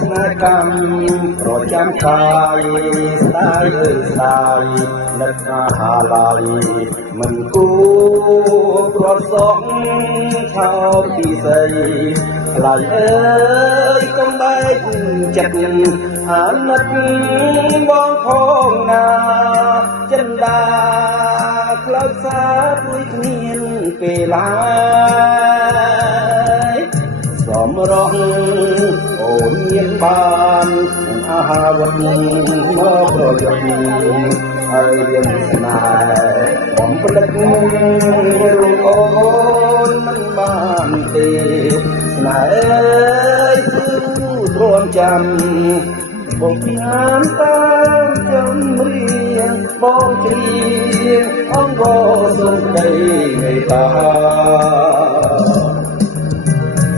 ស្នេហ៍កម្មប្រចាំកាយស្ដាយស្ដាយនឹកអាហាឡាយមិនគួរប្រសងថោពីស្រីខ្លាយអើយកុំបែកចិត្តអាណិតបងផងណាចិនដាក្លោចសាទួយគ្មានពេលឡាយសំរងអូនមានបានអាហារវត្តមកប្រយោជន៍ហើយរៀនស្នេហ៍បំភ្លេចរូបអូនមិនបានទេស្នេហ៍គឺទ្រាំចាំបងខ្ញុំតាមចំរៀងបងគ្រៀងអង្វរសុខដីមេត្តា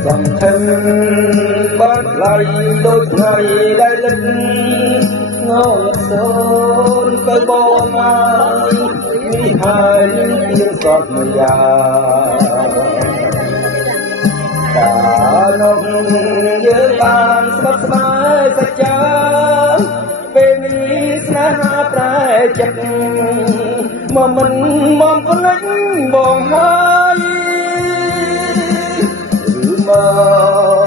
សំខាន់បាត់ឡៃដូចថ្ងៃដែលលិចងងសូនទៅបងមកនេះហើយមានសតមយាកាលនោះយើងបានស្បត់ស្បាយសច្ចាពេលនេះស្នេហាប្រែចិត្តមកមិនមកភ្លេចបងហើយម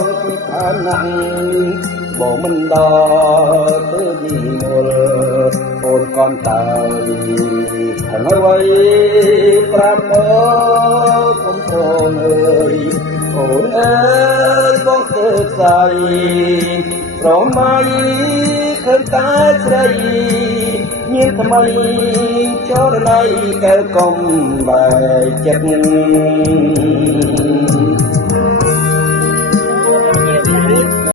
កពីឋានៈបងមិនដល់ទៅនិមលអូនកនតើហើយអ្វីប្រាប់មកកំពងអើយអូនអើយបងធ្វើស្អីប្រមាយឃើញតែស្រីញៀនថ្មីចរណៃកែវកុំបែកចិត្ត